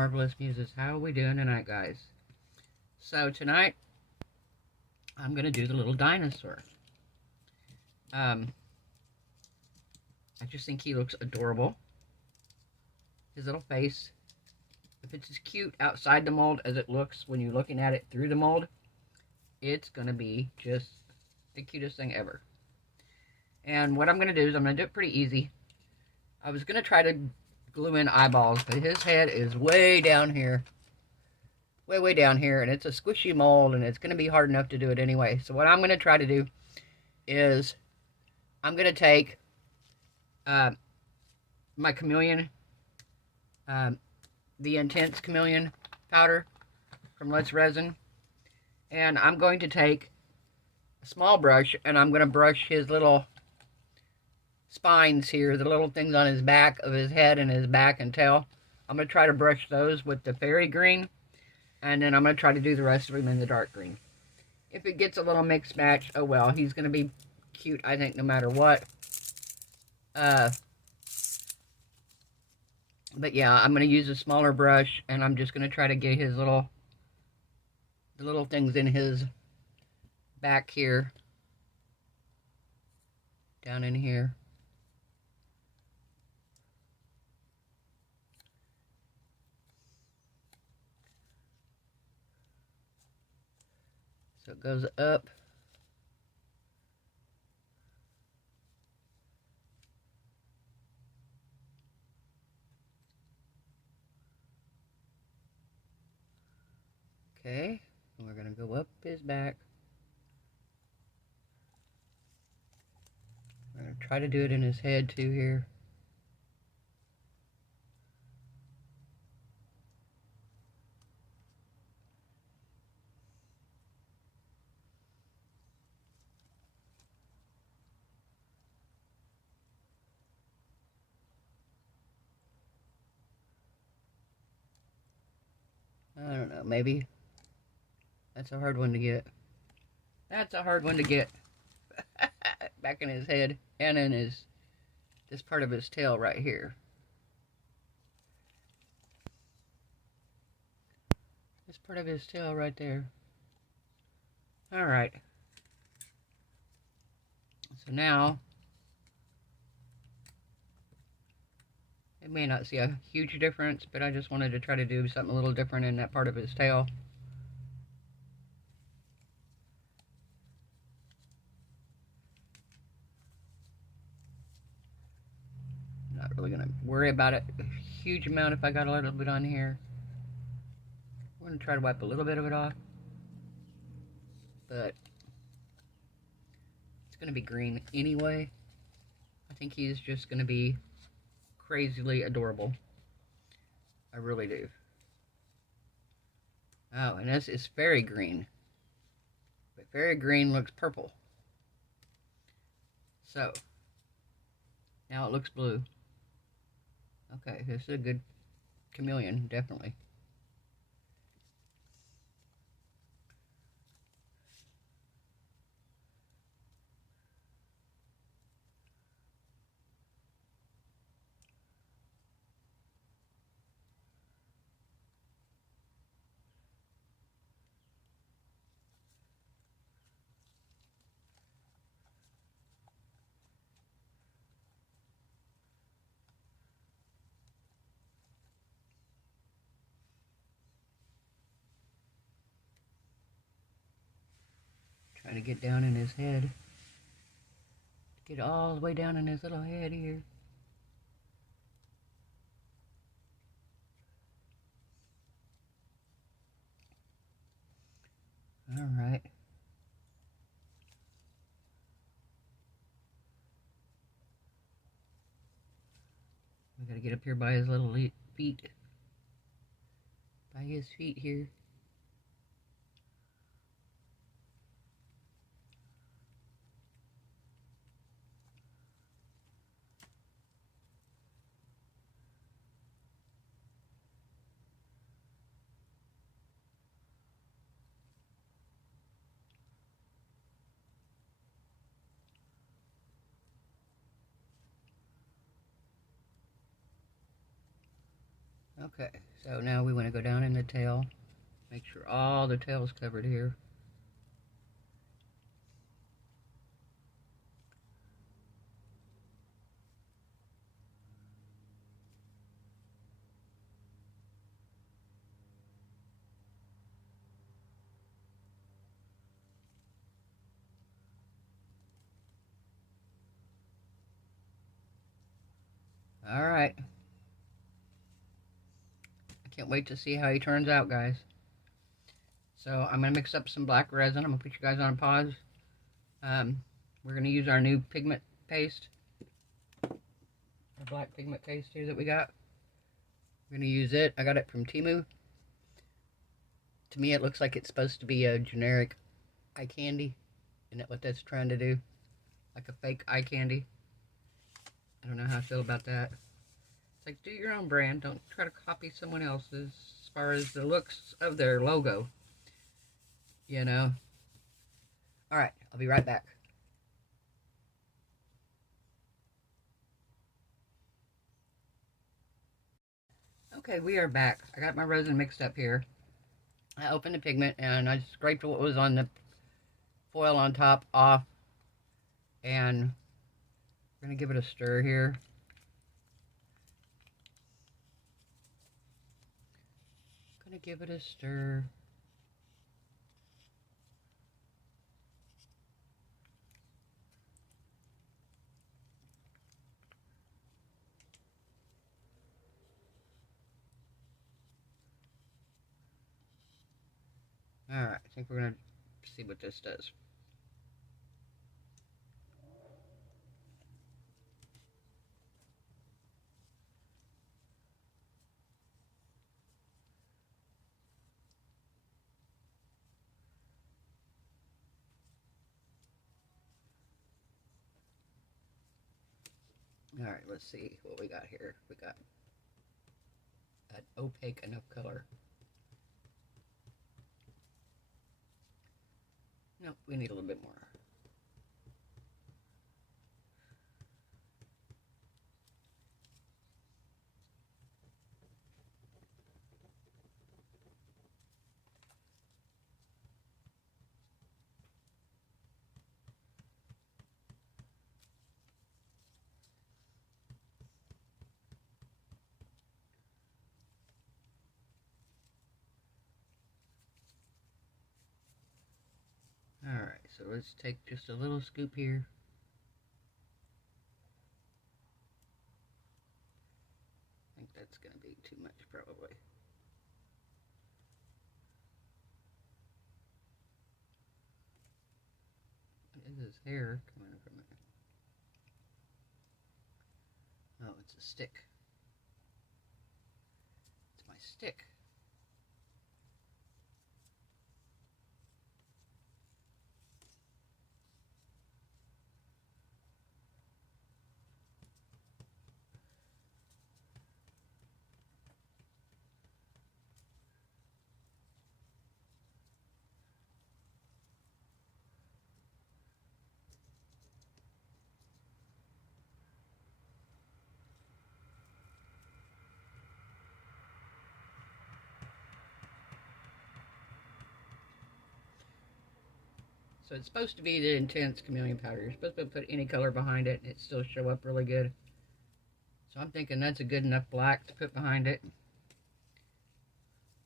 Marvelous Muses. How are we doing tonight, guys? So tonight, I'm going to do the little dinosaur. I just think he looks adorable. His little face. If it's as cute outside the mold as it looks when you're looking at it through the mold, it's going to be just the cutest thing ever. And what I'm going to do is I'm going to do it pretty easy. I was going to try to glue in eyeballs, but his head is way down here. Way down here, and it's a squishy mold, and it's going to be hard enough to do it anyway. So what I'm going to try to do is I'm going to take my chameleon, the intense chameleon powder from Let's Resin, and I'm going to take a small brush, and I'm going to brush his little spines here, the little things on his back of his head and his back and tail. I'm going to try to brush those with the fairy green, and then I'm going to try to do the rest of him in the dark green. If it gets a little mixed match, oh well, he's going to be cute, I think, no matter what. But yeah, I'm going to use a smaller brush, and I'm just going to try to get his the little things in his back here, down in here. So it goes up. Okay, and we're going to go up his back. We're going to try to do it in his head too here. I don't know, maybe. That's a hard one to get. That's a hard one to get. Back in his head and in this part of his tail right here. This part of his tail right there. Alright. So now, you may not see a huge difference, but I just wanted to try to do something a little different in that part of his tail. Not really going to worry about it a huge amount if I got a little bit on here. I'm going to try to wipe a little bit of it off. But it's going to be green anyway. I think he's just going to be crazily adorable. I really do. Oh, and this is fairy green. But fairy green looks purple. So, now it looks blue. Okay, this is a good chameleon, definitely. Trying to get down in his head. Get all the way down in his little head here. Alright. We gotta get up here by his little feet. By his feet here. Okay, so now we want to go down in the tail. Make sure all the tail is covered here. All right. I can't wait to see how he turns out, guys. So I'm going to mix up some black resin. I'm going to put you guys on a pause. We're going to use our new pigment paste. Our black pigment paste here that we got. We're going to use it. I got it from Temu. To me, it looks like it's supposed to be a generic eye candy. Isn't that what that's trying to do? Like a fake eye candy. I don't know how I feel about that. It's like, do your own brand. Don't try to copy someone else's as far as the looks of their logo. You know? Alright, I'll be right back. Okay, we are back. I got my resin mixed up here. I opened the pigment and I scraped what was on the foil on top off. And we're going to give it a stir here. Going to give it a stir. Alright, I think we're going to see what this does. Alright, let's see what we got here. We got an opaque enough color. Nope, we need a little bit more. Alright, so let's take just a little scoop here. I think that's going to be too much, probably. What is this hair coming from it? Oh, it's a stick. It's my stick. So it's supposed to be the intense chameleon powder. You're supposed to put any color behind it and it still show up really good. So I'm thinking that's a good enough black to put behind it.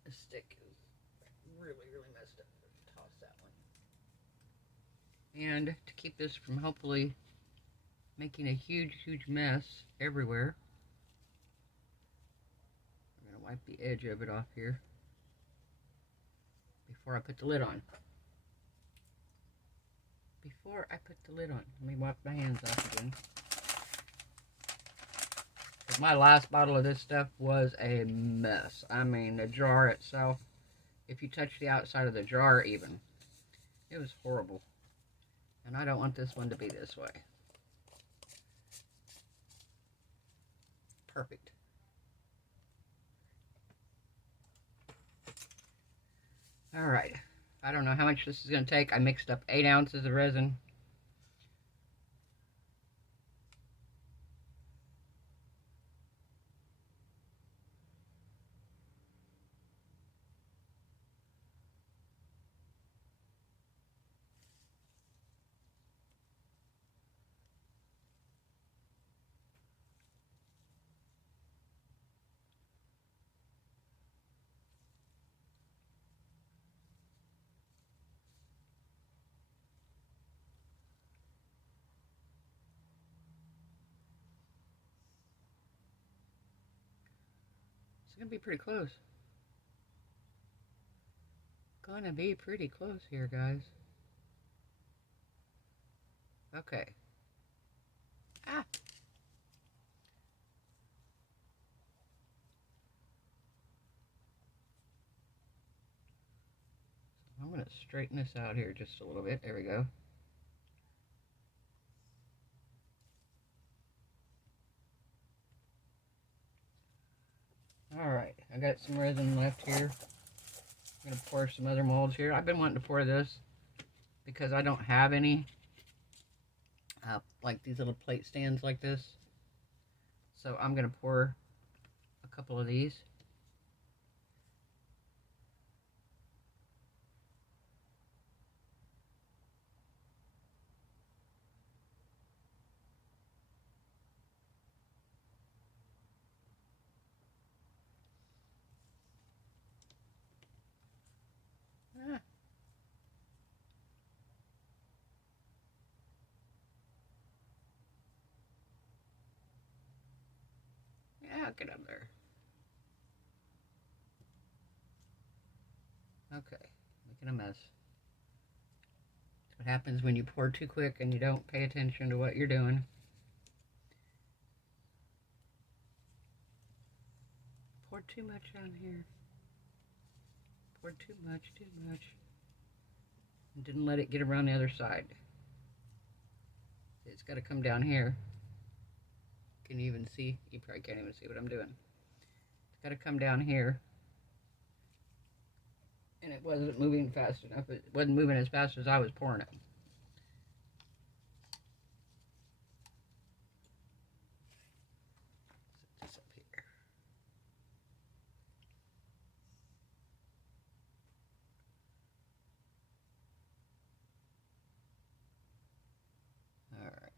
The stick is really messed up. Toss that one. And to keep this from hopefully making a huge mess everywhere, I'm going to wipe the edge of it off here before I put the lid on. Let me wipe my hands off again. My last bottle of this stuff was a mess. I mean, the jar itself, if you touch the outside of the jar even, it was horrible. And I don't want this one to be this way. Perfect. Alright. I don't know how much this is going to take. I mixed up 8 ounces of resin. It's gonna be pretty close. Gonna be pretty close here, guys. Okay. Ah! I'm gonna straighten this out here just a little bit. There we go. Alright, I got some resin left here. I'm going to pour some other molds here. I've been wanting to pour this because I don't have any like these little plate stands like this. So I'm going to pour a couple of these. Yeah, get up there. Okay, making a mess. That's what happens when you pour too quick and you don't pay attention to what you're doing. Pour too much on here. Pour too much, and didn't let it get around the other side. It's got to come down here. Can you even see? You probably can't even see what I'm doing. It's got to come down here. And it wasn't moving fast enough. It wasn't moving as fast as I was pouring it. Set this up here. All right.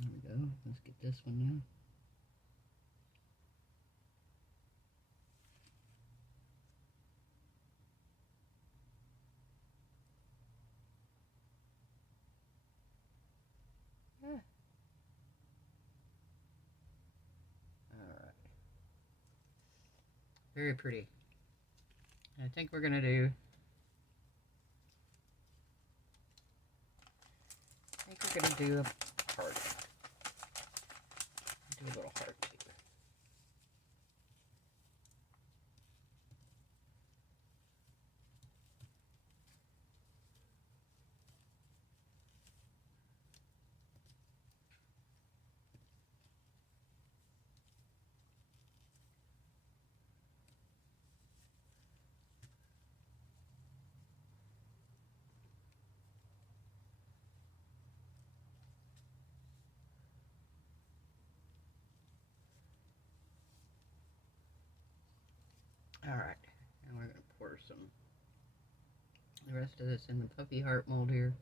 There we go. Let's get this one now. Yeah. All right. Very pretty. I think we're gonna do. I think we're gonna do a heart. Do a little heart too. All right, and we're gonna pour the rest of this in the puppy heart mold here.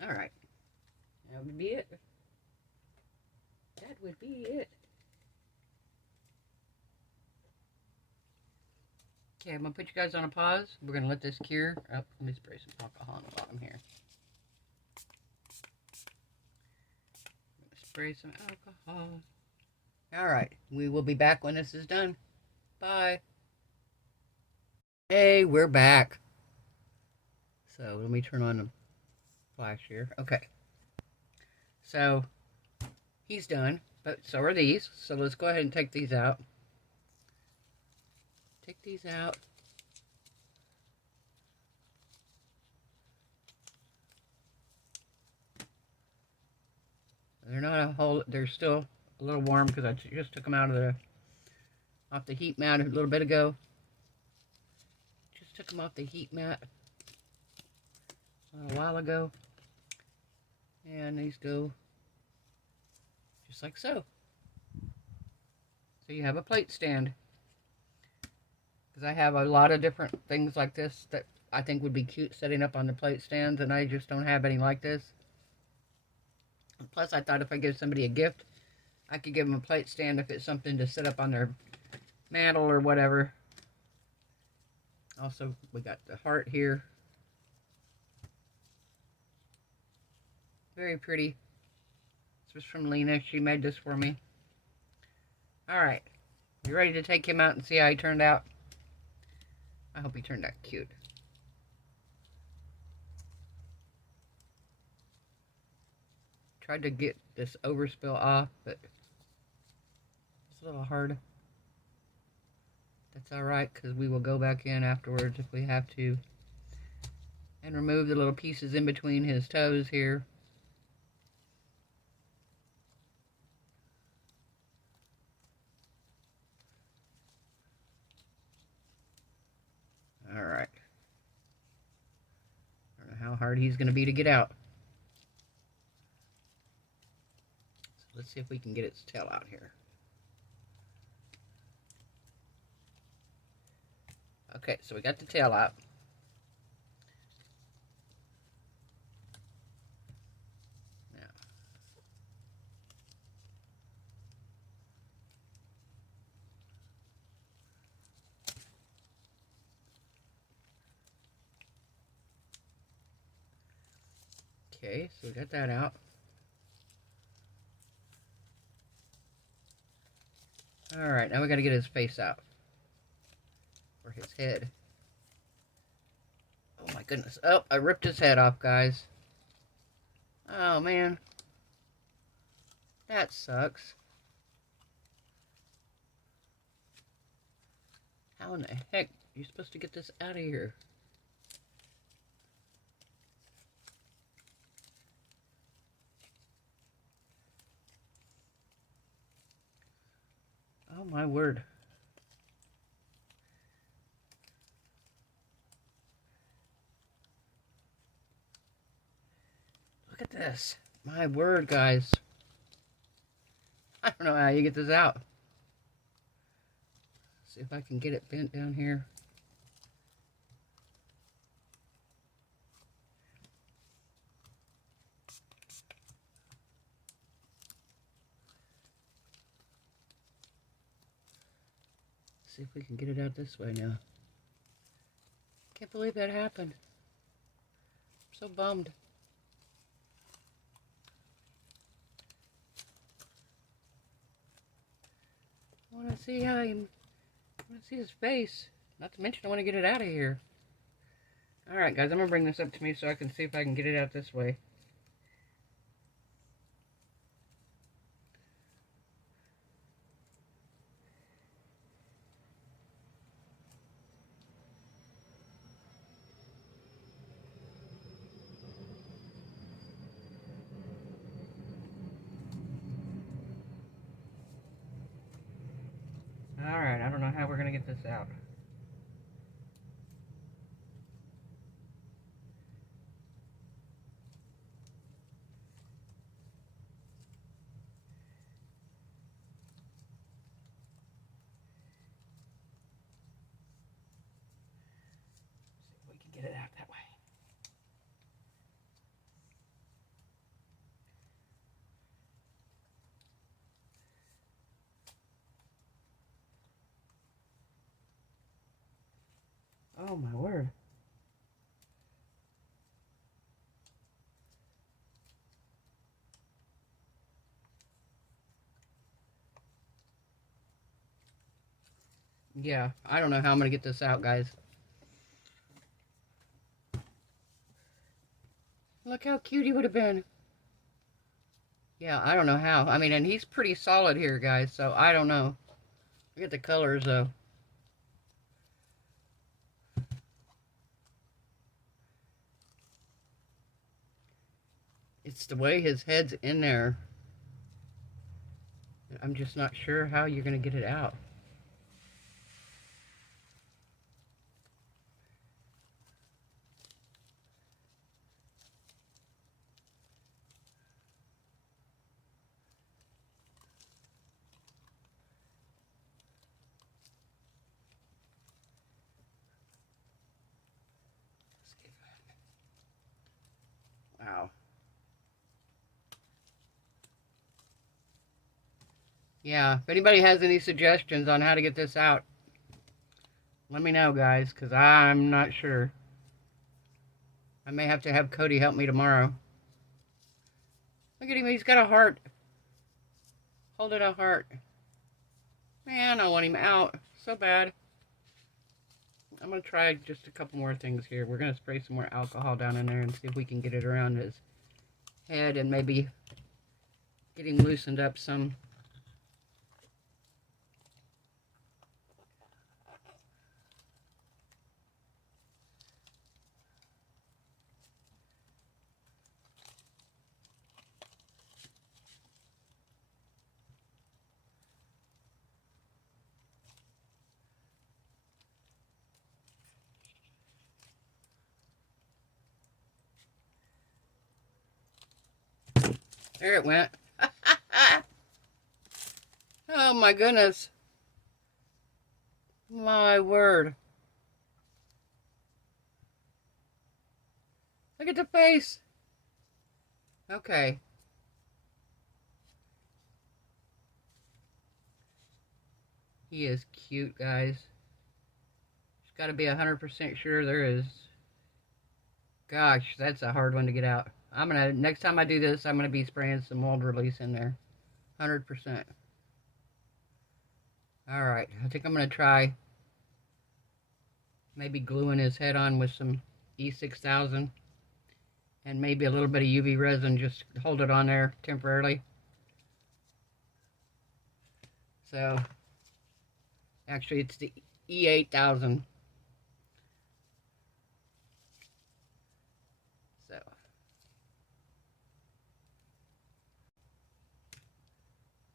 All right, that would be it. That would be it. Okay, I'm gonna put you guys on a pause. We're gonna let this cure. Oh, let me spray some alcohol on the bottom here. Spray some alcohol. All right, we will be back when this is done. Bye. Hey, we're back. So let me turn on the flash here. Okay. So he's done, but so are these. So let's go ahead and take these out. Take these out. They're not a whole, they're still a little warm because I just took them out of off the heat mat a little bit ago. Just took them off the heat mat a little while ago. And these go just like so. So you have a plate stand. Because I have a lot of different things like this that I think would be cute setting up on the plate stands, and I just don't have any like this. Plus, I thought if I give somebody a gift, I could give them a plate stand if it's something to set up on their mantle or whatever. Also, we got the heart here. Very pretty. This was from Lena. She made this for me. Alright. You ready to take him out and see how he turned out? I hope he turned out cute. Tried to get this overspill off, but it's a little hard. That's alright, because we will go back in afterwards if we have to. And remove the little pieces in between his toes here. Alright. I don't know how hard he's going to be to get out. So let's see if we can get its tail out here. Okay, so we got the tail out. Now. Okay, so we got that out. Alright, now we got to get his face out. Or his head. Oh my goodness. Oh, I ripped his head off, guys. Oh man. That sucks. How in the heck are you supposed to get this out of here? Oh my word. Look at this. My word, guys. I don't know how you get this out. See if I can get it bent down here. See if we can get it out this way now. Can't believe that happened. I'm so bummed. I want to see how I want to see his face. Not to mention I want to get it out of here. Alright guys, I'm going to bring this up to me so I can see if I can get it out this way. Alright, I don't know how we're going to get this out. See if we can get it out that way. Oh my word. Yeah, I don't know how I'm going to get this out, guys. Look how cute he would have been. Yeah, I don't know how. I mean, and he's pretty solid here, guys, so I don't know. Look at the colors, though. It's the way his head's in there. I'm just not sure how you're going to get it out. Yeah, if anybody has any suggestions on how to get this out, let me know, guys, because I'm not sure. I may have to have Cody help me tomorrow. Look at him, he's got a heart. Holding a heart. Man, I want him out so bad. I'm going to try just a couple more things here. We're going to spray some more alcohol down in there and see if we can get it around his head and maybe get him loosened up some. There it went. Oh my goodness. My word. Look at the face. Okay. He is cute, guys. Just got to be 100% sure there is. Gosh, that's a hard one to get out. Next time I do this, I'm gonna be spraying some mold release in there. 100%. Alright, I think I'm gonna try maybe gluing his head on with some E6000 and maybe a little bit of UV resin, just hold it on there temporarily. So, actually it's the E8000. So,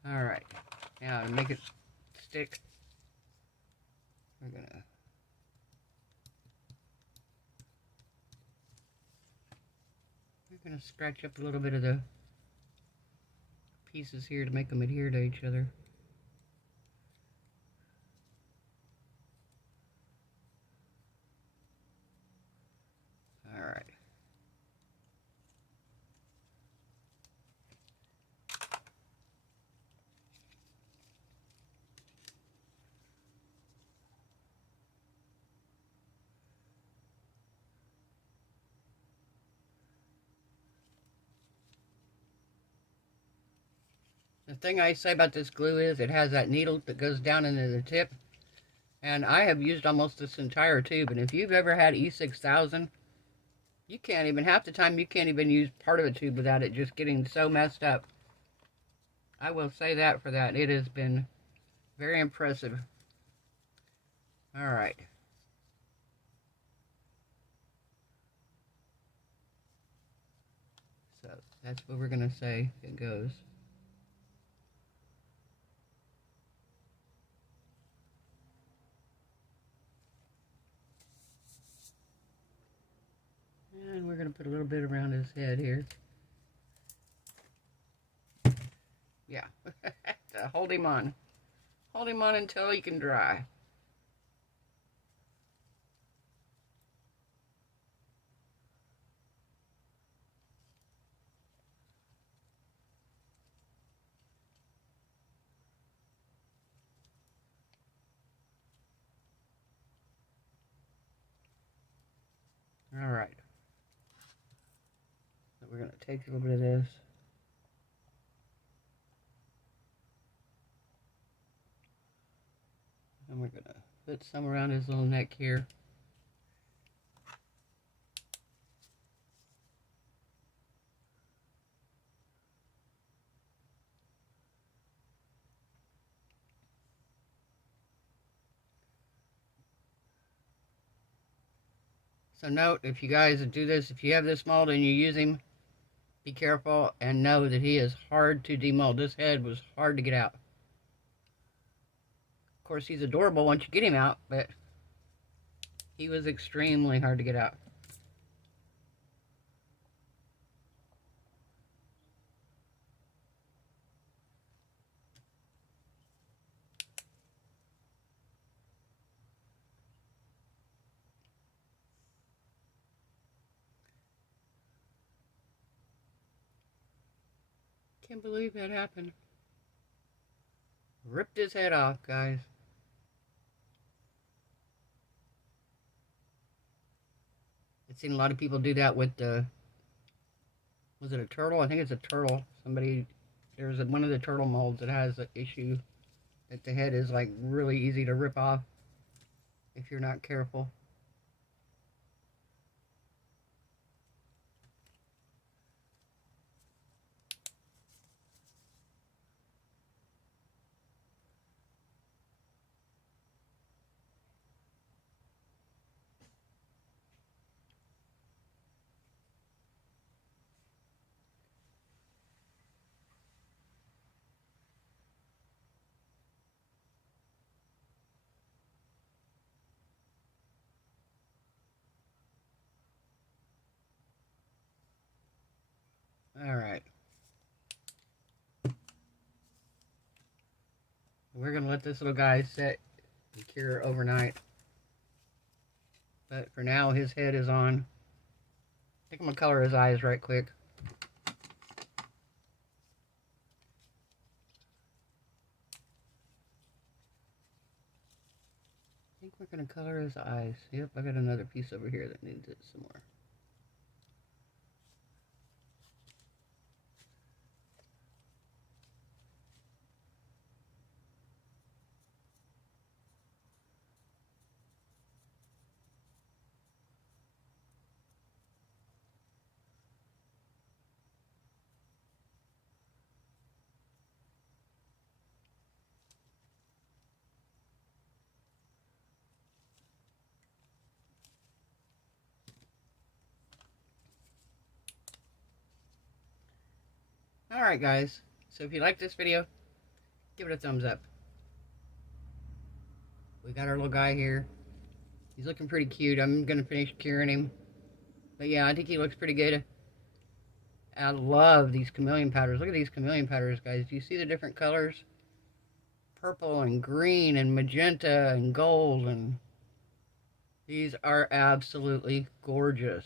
alright, now to make it stick, we're gonna scratch up a little bit of the pieces here to make them adhere to each other. Alright. The thing I say about this glue is it has that needle that goes down into the tip. And I have used almost this entire tube. And if you've ever had E6000, you can't even, half the time, you can't even use part of a tube without it just getting so messed up. I will say that for that. It has been very impressive. Alright. So, that's what we're going to say it goes. And we're going to put a little bit around his head here. Yeah. So hold him on. Hold him on until he can dry. Alright. So we're going to take a little bit of this. And we're going to put some around his little neck here. So note, if you guys do this, if you have this mold and you use him, be careful and know that he is hard to demold. This head was hard to get out. Of course, he's adorable once you get him out, but he was extremely hard to get out. Can't believe that happened. Ripped his head off, guys. I've seen a lot of people do that with the, was it a turtle? I think it's a turtle. There's one of the turtle molds that has an issue that the head is like really easy to rip off if you're not careful. Alright. We're going to let this little guy set and cure overnight. But for now, his head is on. I think I'm going to color his eyes right quick. I think we're going to color his eyes. Yep, I got another piece over here that needs it some more. Alright guys, so if you like this video, give it a thumbs up. We got our little guy here. He's looking pretty cute. I'm going to finish curing him. But yeah, I think he looks pretty good. I love these chameleon powders. Look at these chameleon powders, guys. Do you see the different colors? Purple and green and magenta and gold. And these are absolutely gorgeous.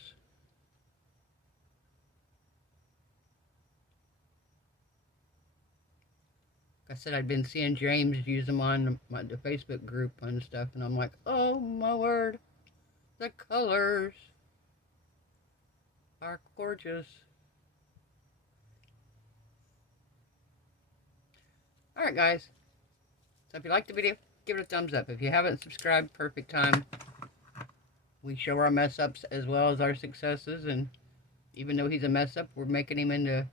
Like I said, I'd been seeing James use them on the Facebook group and stuff, and I'm like, oh my word, the colors are gorgeous. Alright guys, so if you liked the video, give it a thumbs up. If you haven't subscribed, perfect time. We show our mess ups as well as our successes, and even though he's a mess up, we're making him into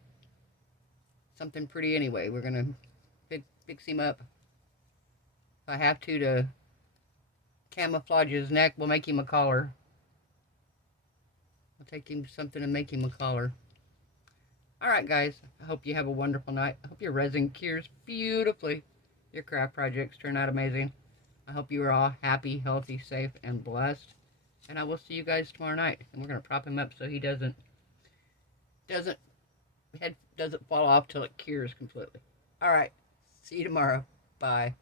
something pretty anyway. We're going to fix him up. If I have to camouflage his neck, we'll make him a collar. We'll take him something and make him a collar. Alright guys, I hope you have a wonderful night. I hope your resin cures beautifully. Your craft projects turn out amazing. I hope you are all happy, healthy, safe, and blessed. And I will see you guys tomorrow night. And we're going to prop him up so he doesn't fall off till it cures completely. Alright. See you tomorrow. Bye.